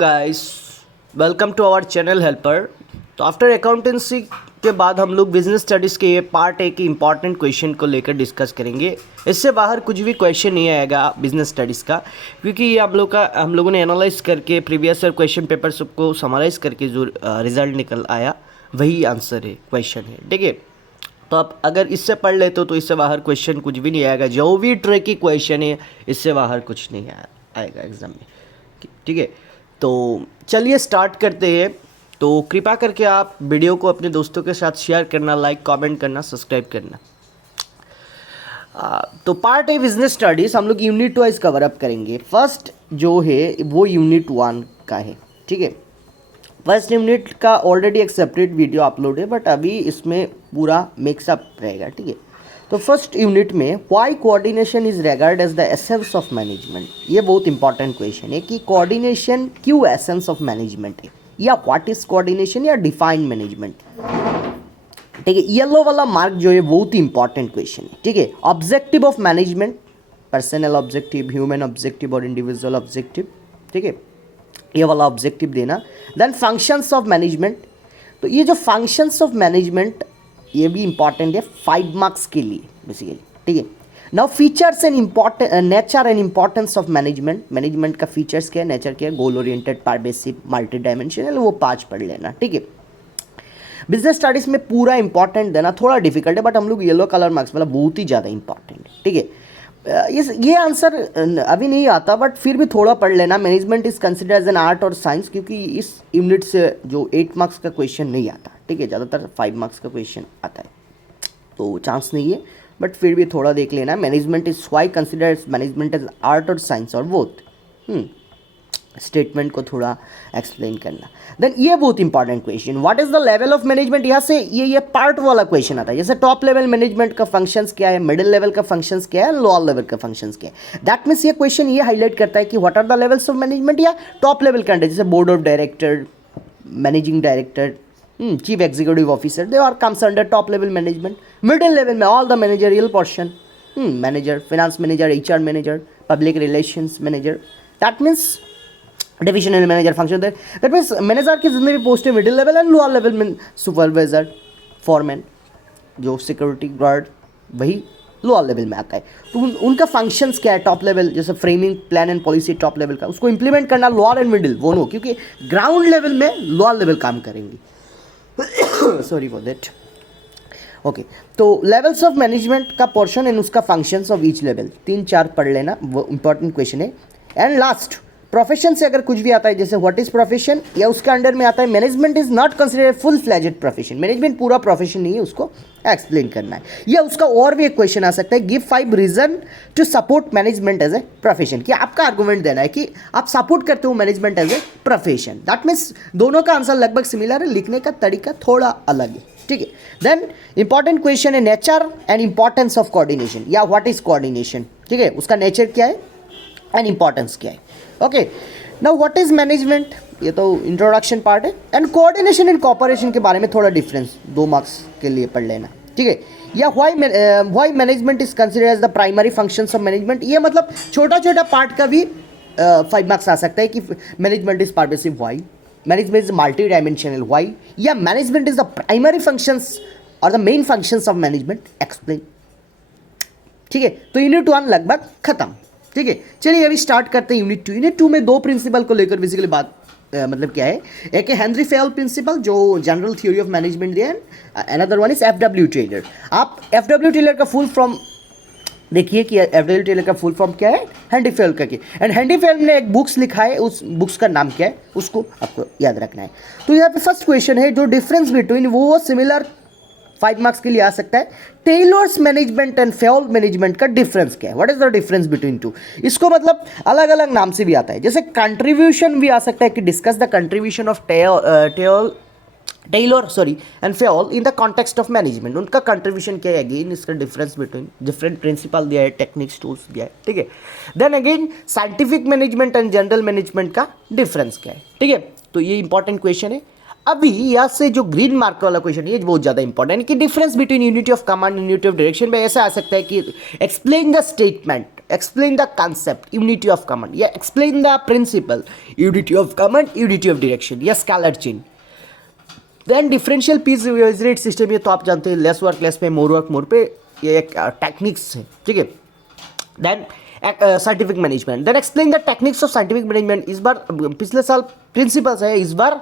Guys, welcome to our channel Helper. तो after accountancy के बाद हम लोग बिजनेस स्टडीज़ के ये पार्ट ए के इम्पॉर्टेंट क्वेश्चन को लेकर डिस्कस करेंगे। इससे बाहर कुछ भी क्वेश्चन नहीं आएगा बिजनेस स्टडीज़ का, क्योंकि ये हम लोगों ने एनालाइज करके प्रीवियस ईयर क्वेश्चन पेपर सबको समराइज़ करके जो रिजल्ट निकल आया वही आंसर है, क्वेश्चन है। ठीक है, तो आप अगर इससे पढ़ लेते हो तो इससे बाहर क्वेश्चन कुछ भी नहीं आएगा। जो भी ट्रे की क्वेश्चन है इससे बाहर कुछ नहीं आएगा एग्ज़ाम में। ठीक है, तो चलिए स्टार्ट करते हैं। तो कृपया करके आप वीडियो को अपने दोस्तों के साथ शेयर करना, लाइक कमेंट करना, सब्सक्राइब करना। तो पार्ट ए बिजनेस स्टडीज़ हम लोग यूनिट वाइज कवर अप करेंगे। फर्स्ट जो है वो यूनिट 1 का है। ठीक है, फर्स्ट यूनिट का ऑलरेडी एक सेपरेट वीडियो अपलोड है, बट अभी इसमें पूरा मिक्सअप रहेगा। ठीक है, तो फर्स्ट यूनिट में why coordination is regard as the essence of management. ये बहुत इंपॉर्टेंट क्वेश्चन है कि कोऑर्डिनेशन क्यों एसेंस ऑफ मैनेजमेंट है, या व्हाट इज कोऑर्डिनेशन या डिफाइंड मैनेजमेंट। ठीक है, येलो वाला मार्क जो है बहुत ही इंपॉर्टेंट क्वेश्चन है। ठीक है, objective of management, personal objective, human objective और इंडिविजुअल ऑब्जेक्टिव। ठीक है, ये वाला ऑब्जेक्टिव देना। देन फंक्शंस ऑफ मैनेजमेंट, तो ये जो फंक्शंस ऑफ मैनेजमेंट ये भी इंपॉर्टेंट है 5 मार्क्स के लिए बेसिकली। ठीक है, now features and important nature and importance of management. Management का फीचर्स क्या है, नेचर क्या है, goal oriented, pervasive, multi dimensional, वो 5 पढ़ लेना। ठीक है, बिजनेस स्टडीज़ में पूरा इंपॉर्टेंट देना थोड़ा डिफिकल्ट है, बट हम लोग येलो कलर मार्क्स मतलब बहुत ही ज़्यादा इंपॉर्टेंट है। ठीक है, ये आंसर अभी नहीं आता, बट फिर भी थोड़ा पढ़ लेना। Management is consider as an art और साइंस, क्योंकि इस यूनिट से जो 8 मार्क्स का क्वेश्चन नहीं आता। ठीक है, ज़्यादातर 5 मार्क्स का क्वेश्चन आता है, तो चांस नहीं है, बट फिर भी थोड़ा देख लेना। Management is why consider management as art और साइंस और बोथ। स्टेटमेंट को थोड़ा एक्सप्लेन करना। देन ये बहुत important question, what is the level of management. यहाँ से ये पार्ट वाला क्वेश्चन आता है। जैसे टॉप लेवल मैनेजमेंट का फंक्शंस क्या है, मिडिल लेवल का फंक्शंस क्या है, लोअर लेवल का फंक्शंस क्या है। दैट मीन्स ये क्वेश्चन ये हाईलाइट करता है कि what are the levels of management, या टॉप लेवल कैंडिडेट जैसे board of director, managing director, chief executive officer, they are comes under top level management. Middle level में all the managerial portion, manager, finance manager, HR manager, public relations manager. That means divisional manager function. That means manager की जितने भी post है middle level and lower level में, supervisor, foreman, जो security guard, वही lower level में आता है। तो उनका फंक्शंस क्या है टॉप लेवल, जैसे framing, plan and policy top level का, उसको इंप्लीमेंट करना लोअर एंड मिडिल वो नो, क्योंकि ग्राउंड लेवल में लोअर लेवल काम करेंगे। Sorry for that. ओके, तो लेवल्स ऑफ मैनेजमेंट का पोर्शन एंड उसका फंक्शंस ऑफ ईच लेवल 3-4 पढ़ लेना, वो इंपॉर्टेंट क्वेश्चन है। एंड लास्ट प्रोफेशन से अगर कुछ भी आता है, जैसे व्हाट इज प्रोफेशन, या उसके अंडर में आता है management is not considered full fledged profession. Management पूरा प्रोफेशन नहीं है, उसको एक्सप्लेन करना है। या उसका और भी एक क्वेश्चन आ सकता है, give 5 reason to support management as a profession, कि आपका आर्गूमेंट देना है कि आप सपोर्ट करते हो management as a profession. That means दोनों का आंसर लगभग सिमिलर है, लिखने का तरीका थोड़ा अलग है। ठीक है, देन इंपॉर्टेंट क्वेश्चन है nature and importance of coordination, या व्हाट इज कोऑर्डिनेशन। ठीक है, उसका नेचर क्या है एंड इंपॉर्टेंस क्या है। Okay, now what is management, ये तो इंट्रोडक्शन पार्ट है। एंड कोऑर्डिनेशन एंड कोऑपरेशन के बारे में थोड़ा डिफरेंस 2 मार्क्स के लिए पढ़ लेना। ठीक है, या why management is considered as the primary functions of management. ये मतलब छोटा छोटा पार्ट का भी 5 मार्क्स आ सकता है कि management is pervasive, why, management is multi dimensional, why, या management is the primary functions और the main functions of management, explain. ठीक है, तो यूनिट 1 लगभग खत्म। ठीक है, चलिए अभी स्टार्ट करते हैं यूनिट 2। यूनिट 2 में 2 प्रिंसिपल को लेकर बेसिकली बात मतलब क्या है। एक है हेनरी फेयल प्रिंसिपल, जो जनरल थ्योरी ऑफ मैनेजमेंट दिया है। Another one is FW Taylor. आप FW टेलर का फुल फॉर्म देखिए कि FW टेलर का फुल फॉर्म क्या है, हेनरी फेयल का। एंड हेनरी फेयल ने एक बुक्स लिखा है, उस बुक्स का नाम क्या है उसको आपको याद रखना है। तो यहाँ पे फर्स्ट क्वेश्चन है, जो डिफरेंस बिटवीन, वो सिमिलर 5 मार्क्स के लिए आ सकता है। Taylor's management and Fayol management का डिफरेंस क्या है, what is the difference between 2। इसको मतलब अलग अलग नाम से भी आता है, जैसे कंट्रीब्यूशन भी आ सकता है कि discuss the contribution of Taylor and Fayol in the context of management. उनका कंट्रीब्यूशन क्या है, अगेन इसका डिफरेंस बिटवीन डिफरेंट प्रिंसिपल दिया है, टेक्निक्स टूल्स दिया है। ठीक है, then again scientific management and general management का डिफरेंस क्या है। ठीक है, तो ये इंपॉर्टेंट क्वेश्चन है। अभी यहाँ से जो ग्रीन मार्क वाला क्वेश्चन है ये बहुत ज़्यादा इंपॉर्टेंट है कि difference between unity of command and unity of direction में ऐसा आ सकता है कि explain the statement explain the concept unity of command, या explain the principal unity of command, unity of direction, या scalar chain. Then differential piece rate system, ये तो आप जानते हैं, लेस वर्क लेस पे, मोर वर्क मोर पे, ये एक टेक्निक्स है, ठीक है। Then scientific management, then explain the techniques of scientific management. इस बार पिछले साल प्रिंसिपल्स है, इस बार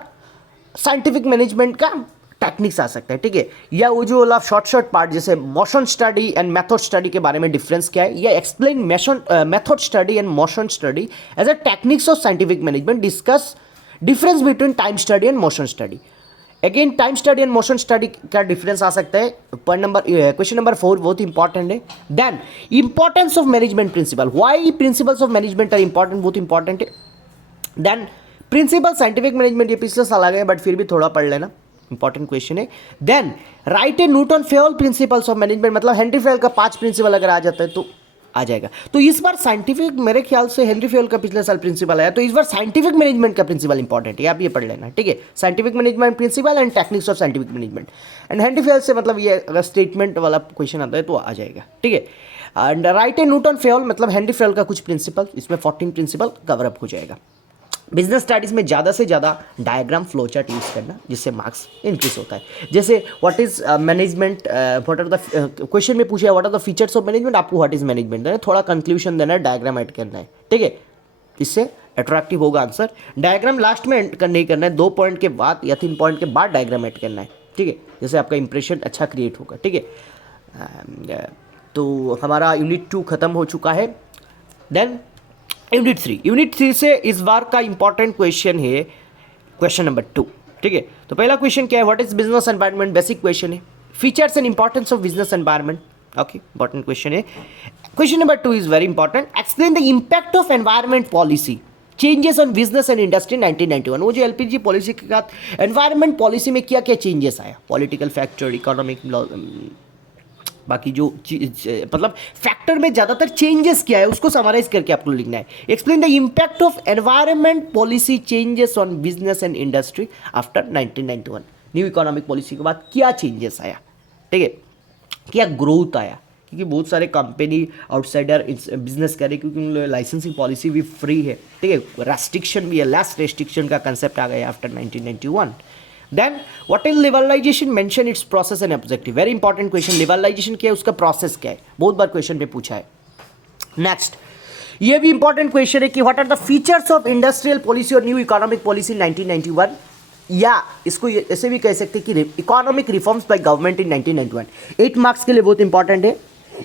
साइंटिफिक मैनेजमेंट का टेक्निक्स आ सकता है, ठीक है। या वो जो वाला शॉर्ट पार्ट जैसे motion study and method study के बारे में डिफरेंस क्या है, या explain method study and motion study as a techniques of scientific management, discuss difference between time study and motion study. Again time study and motion study का difference आ सकता है। क्वेश्चन नंबर 4 बहुत इंपॉर्टेंट है। Then importance of management principle, why principles of management are important, बहुत important है। Then principle scientific management, ये पिछले साल आ गए बट फिर भी थोड़ा पढ़ लेना, इंपॉर्टेंट क्वेश्चन है। Then write a note on Fayol principles of management, मतलब हेनरी फेयल का 5 प्रिंसिपल अगर आ जाता है तो आ जाएगा। तो इस बार साइंटिफिक, मेरे ख्याल से हेनरी फेयल का पिछले साल प्रिंसिपल आया, तो इस बार साइंटिफिक मैनेजमेंट का प्रिंसिपल इंपॉर्टेंट है, आप ये पढ़ लेना, ठीक है। Scientific management principle and techniques of scientific management. And Henry Fayol से मतलब ये अगर स्टेटमेंट वाला क्वेश्चन आता है तो आ जाएगा, ठीक है। And right a note on Fayol, मतलब हेनरी फेयल का कुछ प्रिंसिपल, इसमें 14 प्रिंसिपल कवर अप हो जाएगा। बिजनेस स्टडीज में ज़्यादा से ज़्यादा डायग्राम फ्लो चार्ट यूज़ करना, जिससे मार्क्स इंक्रीज होता है। जैसे what is management, what are the question में पूछा है what are the features of management, आपको व्हाट इज मैनेजमेंट देना है, थोड़ा कंक्लूजन देना है, डायग्राम ऐड करना है, ठीक है। इससे अट्रैक्टिव होगा आंसर। डायग्राम लास्ट में नहीं करना है, 2 पॉइंट के बाद या 3 पॉइंट के बाद डायग्राम ऐड करना है, ठीक है, जैसे आपका इंप्रेशन अच्छा क्रिएट होगा, ठीक है। तो हमारा यूनिट 2 खत्म हो चुका है। देन यूनिट 3 से इस बार का इंपॉर्टेंट क्वेश्चन है क्वेश्चन नंबर 2, ठीक है। तो पहला क्वेश्चन क्या है, what is business environment, basic question है। Features and importance of business environment, okay, important question है। Question number 2 is very important, explain the impact of environment policy changes on business and industry 1991। वो जो LPG policy के बाद environment policy में क्या क्या changes आया, पॉलिटिकल फैक्टर, इकोनॉमिक, बाकी जो मतलब फैक्टर में ज़्यादातर चेंजेस क्या है उसको समराइज करके आपको लिखना है। Explain the impact of environment policy changes on business and industry after 1991। New economic policy के बाद क्या चेंजेस आया, ठीक है, क्या ग्रोथ आया, क्योंकि बहुत सारे कंपनी आउटसाइडर बिजनेस करे, क्योंकि लाइसेंसिंग पॉलिसी भी फ्री है, ठीक है, रेस्ट्रिक्शन भी है, लेस रेस्ट्रिक्शन का कंसेप्ट आ गया after 1991। Then what is liberalisation, mention its process and objective, very important question. Liberalisation क्या है, उसका प्रोसेस क्या है, बहुत बार क्वेश्चन पे पूछा है। नेक्स्ट ये भी इंपॉर्टेंट क्वेश्चन है कि what are the features of industrial policy और न्यू इकोनॉमिक पॉलिसी 1991, या इसको ऐसे भी कह सकते हैं कि economic reforms by government in 1991। 8 marks के लिए बहुत इंपॉर्टेंट है।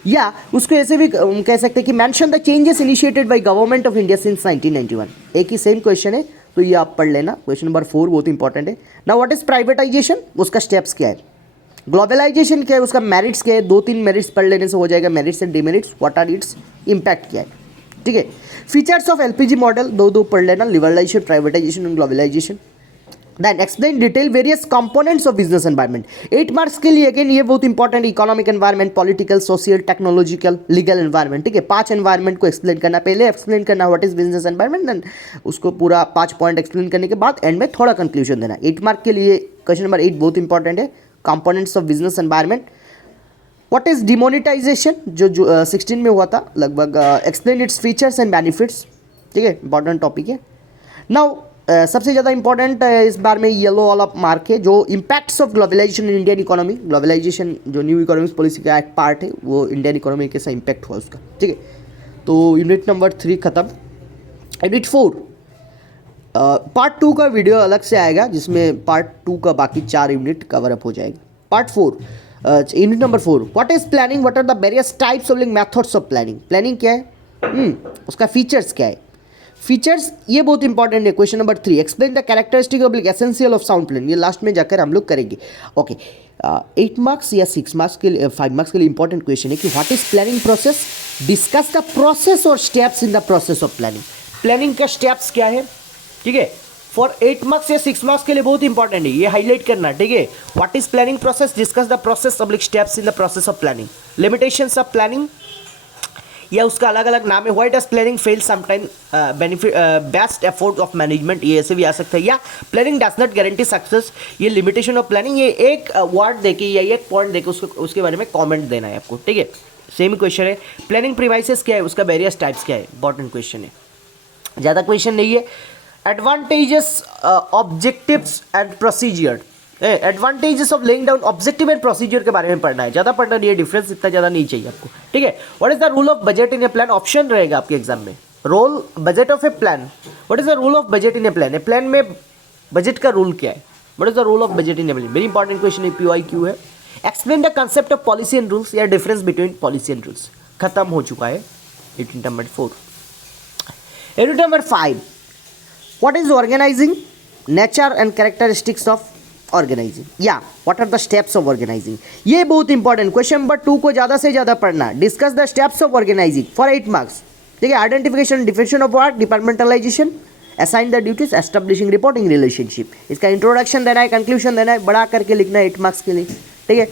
या उसको ऐसे भी कह सकते हैं कि mention the changes initiated by government of India since 1991। एक ही सेम क्वेश्चन है, तो ये आप पढ़ लेना। क्वेश्चन नंबर 4 बहुत इंपॉर्टेंट है। नाउ व्हाट इज प्राइवेटाइजेशन, उसका स्टेप्स क्या है, ग्लोबलाइजेशन क्या है, उसका मेरिट्स क्या है, 2-3 मेरिट्स पढ़ लेने से हो जाएगा, merits and demerits, what are its impact क्या है, ठीक है। फीचर्स ऑफ एलपीजी मॉडल 2 पढ़ लेना, liberalisation, privatisation and globalisation. Then explain detail various components of business environment. 8 marks के लिए अगेन ये बहुत important, economic environment, political, social, technological, legal environment, ठीक है। 5 एनवायरनमेंट को एक्सप्लेन करना, पहले एक्सप्लेन करना what is business environment, then उसको पूरा 5 पॉइंट एक्सप्लेन करने के बाद एंड में थोड़ा कंक्लूजन देना। 8 मार्क के लिए क्वेश्चन नंबर 8 बहुत इंपॉर्टेंट है, components of business environment. What is demonetisation, जो 16 में हुआ था लगभग, explain its features and benefits, ठीक है, इंपॉर्टेंट टॉपिक है। नाउ सबसे ज़्यादा इंपॉर्टेंट इस बार में येलो वाला मार्क है, जो impacts of globalisation in Indian economy. Globalisation जो न्यू इकोनॉमिक पॉलिसी का एक पार्ट है, वो इंडियन इकोनॉमी कैसा इम्पैक्ट हुआ उसका, ठीक है। तो यूनिट नंबर 3 खत्म। यूनिट 4 पार्ट 2 का वीडियो अलग से आएगा, जिसमें पार्ट 2 का बाकी 4 यूनिट कवर अप हो जाएगा। Part 4 unit number 4, what is planning, what are the various types of methods of planning. Planning क्या है, उसका फीचर्स क्या है, फीचर्स ये बहुत इंपॉर्टेंट है। Question number 3, explain the characteristic of essential of sound plan, ये लास्ट में जाकर हम लोग करेंगे, ओके। 8 मार्क्स या 6 मार्क्स के लिए, 5 मार्क्स के लिए इंपॉर्टेंट क्वेश्चन है कि what is planning process, discuss the process और steps in the process of planning. Planning का स्टेप्स क्या है, ठीक है, फॉर 8 मार्क्स या 6 मार्क्स के लिए बहुत इंपॉर्टेंट है, ये हाईलाइट करना, ठीक है। What is planning process, discuss the process oblique steps in the process of planning. Limitations of planning, या उसका अलग अलग नाम है, why does planning fail sometime, benefit best effort of management, ये ऐसे भी आ सकता है। या planning does not guarantee success, ये लिमिटेशन ऑफ प्लानिंग, ये एक वर्ड देके या एक पॉइंट देके उसके बारे में कमेंट देना है आपको, ठीक है। सेम क्वेश्चन है। प्लानिंग प्रीमाइसेस क्या है, उसका वेरियस टाइप्स क्या है, इंपॉर्टेंट क्वेश्चन है, ज़्यादा क्वेश्चन नहीं है। Advantages objectives and procedure, advantages of laying down objective and procedure के बारे में पढ़ना है, ज़्यादा पढ़ना नहीं है, डिफरेंस इतना ज़्यादा नहीं चाहिए आपको, ठीक है। What is the rule of budget in a plan, option रहेगा आपके एग्जाम में, role budget of a plan, what is the rule of budget in a plan, a plan में बजट का रूल क्या है, what is the rule of budget in a plan, very important question है, PYQ है। Explain the concept of policy and rules या difference between policy and rules, खत्म हो चुका है unit number 4। Unit number 5, what is organizing, nature and characteristics of organizing, या what are the steps of organizing, ये बहुत important question number 2 को ज़्यादा से ज़्यादा पढ़ना। Discuss the steps of organising for 8 marks, ठीक है। Identification, definition of work, departmentalisation, assign the duties, establishing reporting relationship, इसका इंट्रोडक्शन देना है, कंक्लूजन देना है, बड़ा करके लिखना है 8 मार्क्स के लिए, ठीक है।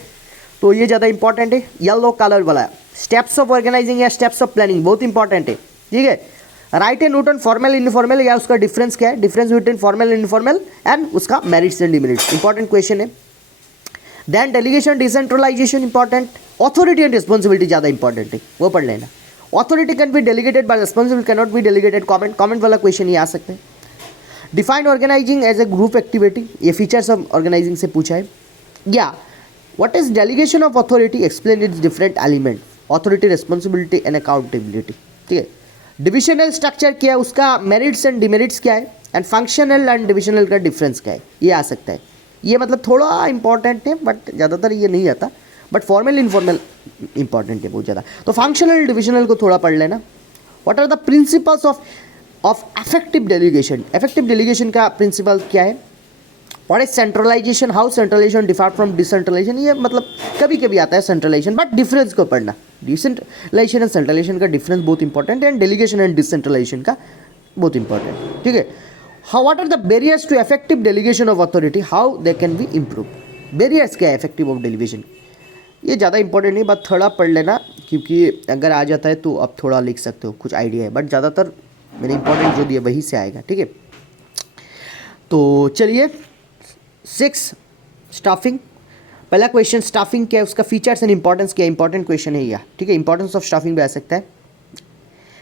तो ये ज़्यादा इंपॉर्टेंट है। येलो कलर वाला स्टेप्स ऑफ ऑर्गेनाइजिंग या स्टेप्स ऑफ प्लानिंग बहुत इंपॉर्टेंट है, ठीक है। Write and note on formal informal, या उसका डिफरेंस क्या है, difference between formal and informal, and उसका merits and demerits, important question है। Then delegation decentralization important, authority and responsibility ज़्यादा इंपॉर्टेंट है, वो पढ़ लेना। Authority can be delegated by responsibility can not be delegated, comment वाला क्वेश्चन ये आ सकते हैं। Define organising as a group activity, ये फीचर्स ऑफ ऑर्गेनाइजिंग से पूछा है। या what is delegation of authority, explain its different element, authority, responsibility and accountability, ठीक है। डिविजनल स्ट्रक्चर क्या है, उसका मेरिट्स एंड डिमेरिट्स क्या है, एंड फंक्शनल एंड डिविजनल का डिफरेंस क्या है, ये आ सकता है। ये मतलब थोड़ा इंपॉर्टेंट है बट ज़्यादातर ये नहीं आता, बट फॉर्मल इनफॉर्मल इंपॉर्टेंट है बहुत ज़्यादा। तो फंक्शनल डिविजनल को थोड़ा पढ़ लेना। What are the principles of effective delegation, effective delegation का प्रिंसिपल क्या है। What is centralisation, how centralisation differ from decentralisation, ये मतलब कभी कभी आता है सेंट्रलाइजेशन, बट डिफरेंस को पढ़ना। डिसेंट्रलाइजेशन एंड सेंट्रलाइजेशन का डिफरेंस बहुत इंपॉर्टेंट है, एंड डेलीगेशन एंड डिसेंट्रलाइजेशन का बहुत इंपॉर्टेंट, ठीक है। How what are the barriers to effective delegation of authority, how they can be improve, barriers क्या है इफेक्टिव ऑफ डेलीगेशन, ये ज़्यादा इंपॉर्टेंट नहीं, बट थोड़ा पढ़ लेना, क्योंकि अगर आ जाता है तो अब थोड़ा लिख सकते हो, कुछ आइडिया है, बट ज़्यादातर मैंने इंपॉर्टेंट जो दिया वहीं से आएगा, ठीक है। तो चलिए 6 स्टाफिंग, पहला क्वेश्चन स्टाफिंग क्या है, उसका फीचर्स एंड इंपॉर्टेंस क्या है, इंपॉर्टेंट क्वेश्चन है यह, ठीक है। इंपॉर्टेंस ऑफ स्टाफिंग भी आ सकता है।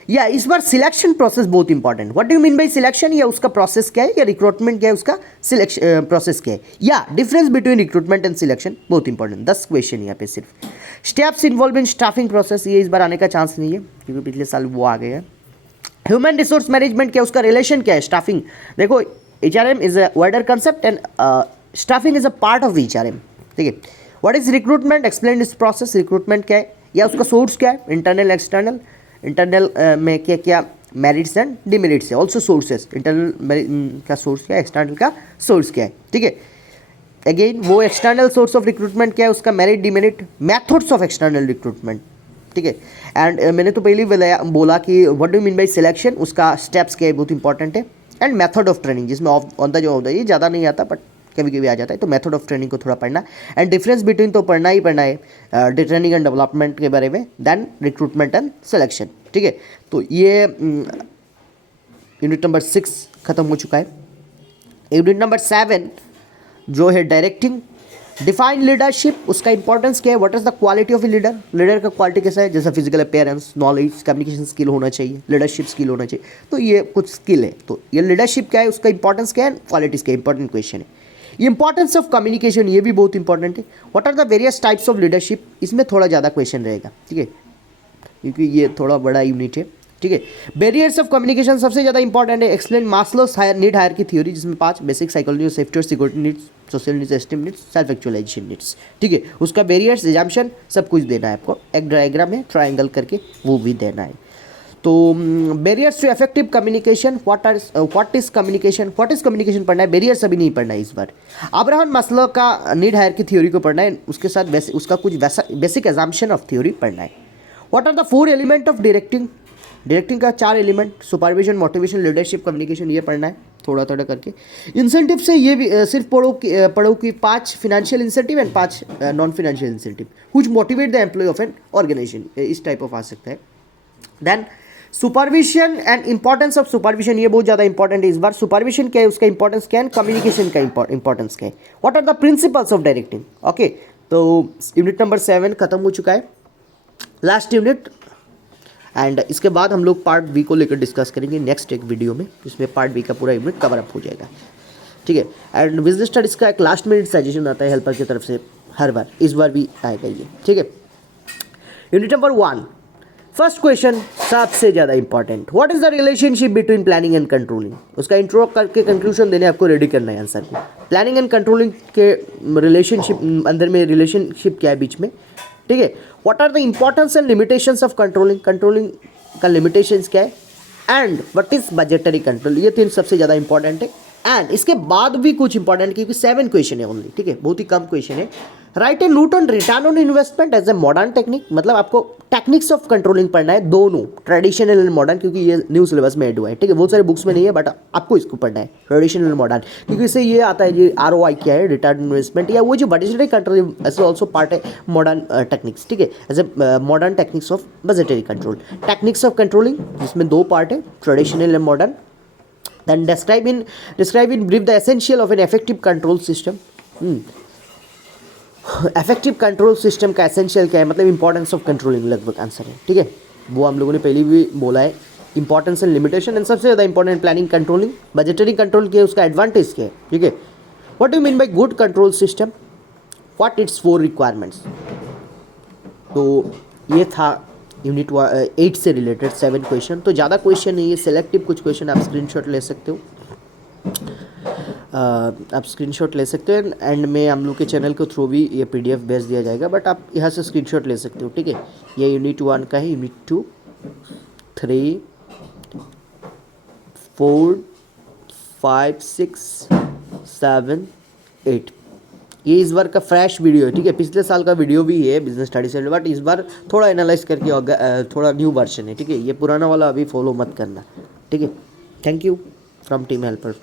या इस बार सिलेक्शन प्रोसेस बहुत important, what do mean by selection, या उसका प्रोसेस क्या है, या रिक्रूटमेंट क्या है, उसका सिलेक्शन प्रोसेस क्या है, या difference between recruitment and selection, बहुत इंपॉर्टेंट। 10 क्वेश्चन यहाँ पे सिर्फ। Steps involve in staffing process, ये इस बार आने का चांस नहीं है क्योंकि पिछले साल वो आ गया है। ह्यूमन रिसोर्स मैनेजमेंट क्या है, उसका रिलेशन क्या है स्टाफिंग, देखो HRM is a wider concept and staffing is a part of HRM, ठीक है। What is recruitment, explain this process, recruitment क्या है, या उसका सोर्स क्या है, इंटरनल एक्सटर्नल, इंटरनल में क्या क्या मेरिट्स एंड डिमेरिट्स है, ऑल्सो सोर्सेस, इंटरनल का सोर्स क्या है, एक्सटर्नल का सोर्स क्या है, ठीक है। अगेन वो एक्सटर्नल सोर्स ऑफ रिक्रूटमेंट क्या है, उसका merit demerit, methods of external recruitment, ठीक है। एंड मैंने तो पहले बोला कि what do mean by selection, उसका स्टेप्स क्या है, बहुत इंपॉर्टेंट है। एंड मेथड ऑफ ट्रेनिंग, जिसमें ऑन द जॉब होता है, ये ज़्यादा नहीं आता बट कभी कभी आ जाता है, तो मेथड ऑफ ट्रेनिंग को थोड़ा पढ़ना। एंड डिफरेंस बिटवीन तो पढ़ना ही पढ़ना है, ट्रेनिंग एंड डेवलपमेंट के बारे में, देन रिक्रूटमेंट एंड सिलेक्शन, ठीक है। तो ये यूनिट नंबर 6 खत्म हो चुका है। यूनिट नंबर 7 जो है डायरेक्टिंग, डिफाइन लीडरशिप, उसका इंपॉर्टेंस क्या है, what is the quality of a leader, leader का क्वालिटी कैसा है, जैसा physical appearance, knowledge, communication skill होना चाहिए, लीडरशिप स्किल होना चाहिए, तो ये कुछ स्किल है। तो ये लीडरशिप क्या है, उसका इंपॉर्टेंस क्या है, क्वालिटीज क्या है, इंपॉर्टेंट क्वेश्चन है। इंपॉर्टेंस ऑफ कम्युनिकेशन, ये भी बहुत इंपॉर्टेंट है। What are the various types of leadership, इसमें थोड़ा ज़्यादा क्वेश्चन रहेगा, ठीक है, क्योंकि ये थोड़ा बड़ा यूनिट है, ठीक है। बैरियर्स ऑफ कम्युनिकेशन सबसे ज़्यादा इंपॉर्टेंट है। Explain Maslow's need hierarchy theory, जिसमें 5 बेसिक साइकोलॉजी, सेफ्टी और security needs, social needs, esteem needs, self actualization needs, ठीक है। उसका बैरियर्स, एग्जाम्पशन सब कुछ देना है आपको, एक डायग्राम है ट्राइंगल करके, वो भी देना है। तो barriers to effective communication, what is communication पढ़ना है, बैरियर्स अभी नहीं पढ़ना है इस बार। अब्राहम मास्लो का नीड हायरार्की थ्योरी को पढ़ना है, उसके साथ उसका कुछ बेसिक एग्जाम्पशन ऑफ थ्योरी पढ़ना है। What are the 4 element of directing का 4 element, supervision, motivation, leadership, communication, ये पढ़ना है थोड़ा थोड़ा करके। इंसेंटिव से ये भी सिर्फ पढ़ो कि 5 financial incentive and 5 non financial incentive कुछ motivate the employee of an organization, इस टाइप ऑफ आ सकता है। Then supervision and importance of supervision, ये बहुत ज़्यादा इंपॉर्टेंट है इस बार। सुपरविजन क्या है, उसका इंपॉर्टेंस क्या है, कम्युनिकेशन का इंपॉर्टेंस क्या है, what are the principles of directing, okay. तो यूनिट नंबर 7 खत्म हो चुका है। Last unit. एंड इसके बाद हम लोग पार्ट बी को लेकर डिस्कस करेंगे नेक्स्ट एक वीडियो में, जिसमें पार्ट बी का पूरा यूनिट कवर अप हो जाएगा, ठीक है। एंड बिजनेस स्टडीज का एक लास्ट मिनट सजेशन आता है हेल्पर की तरफ से हर बार, इस बार भी आएगा ये, ठीक है। यूनिट नंबर 1, फर्स्ट क्वेश्चन सबसे ज़्यादा important, what is the relationship between planning and controlling. उसका इंट्रो करके कंक्लूजन देने आपको रेडी करना है आंसर को। प्लानिंग एंड कंट्रोलिंग के रिलेशनशिप अंदर में रिलेशनशिप क्या है बीच में, ठीक है। What are the importance and limitations of controlling, controlling का लिमिटेशंस क्या है, and what is budgetary control. ये 3 सबसे ज़्यादा इंपॉर्टेंट है। एंड इसके बाद भी कुछ इंपॉर्टेंट, क्योंकि 7 क्वेश्चन है ओनली, ठीक है, बहुत ही कम क्वेश्चन है। Write a note on return on investment as a modern technique, मतलब आपको टेक्निक्स ऑफ कंट्रोलिंग पढ़ना है, दोनों ट्रेडिशनल एंड मॉडर्न, क्योंकि ये न्यू सिलेबस में ऐड हुआ है, ठीक है। बहुत सारे बुक्स में नहीं है, बट आपको इसको पढ़ना है, ट्रेडिशनल एंड मॉडर्न, क्योंकि इससे ये आता है ये ROI क्या है, रिटर्न इन्वेस्टमेंट, या वो जो बजटरी कंट्रोल ऐसे ऑल्सो पार्ट है मॉडर्न टेक्निक्स, ठीक है, as a modern techniques of budgetary control. Techniques of controlling जिसमें 2 पार्ट है, traditional and modern. Then describe in brief the essential of an effective control system. Effective control system का essential क्या है, मतलब importance of controlling लगभग answer है, ठीक है। वो हम लोगों ने पहले भी बोला है, इंपॉर्टेंस एंड लिमिटेशन, एंड सबसे ज़्यादा important planning controlling, budgetary control के उसका एडवांटेज क्या है, ठीक है। What do mean by good control system, what it's 4 requirements. तो ये था यूनिट 8 से रिलेटेड 7 क्वेश्चन। तो ज़्यादा क्वेश्चन नहीं है, सिलेक्टिव कुछ क्वेश्चन आप स्क्रीनशॉट ले सकते हो, आप स्क्रीनशॉट ले सकते हो। एंड में हम लोग के चैनल के थ्रू भी ये PDF भेज दिया जाएगा, बट आप यहाँ से स्क्रीनशॉट ले सकते हो, ठीक है। ये यूनिट 1 का है, यूनिट 2, 3, 4, 5, 6, 7, 8 ये इस बार का फ्रेश वीडियो है, ठीक है। पिछले साल का वीडियो भी है बिजनेस स्टडी से, बट इस बार थोड़ा एनालाइज करके थोड़ा न्यू वर्जन है, ठीक है। ये पुराना वाला अभी फॉलो मत करना, ठीक है। Thank you from team helper.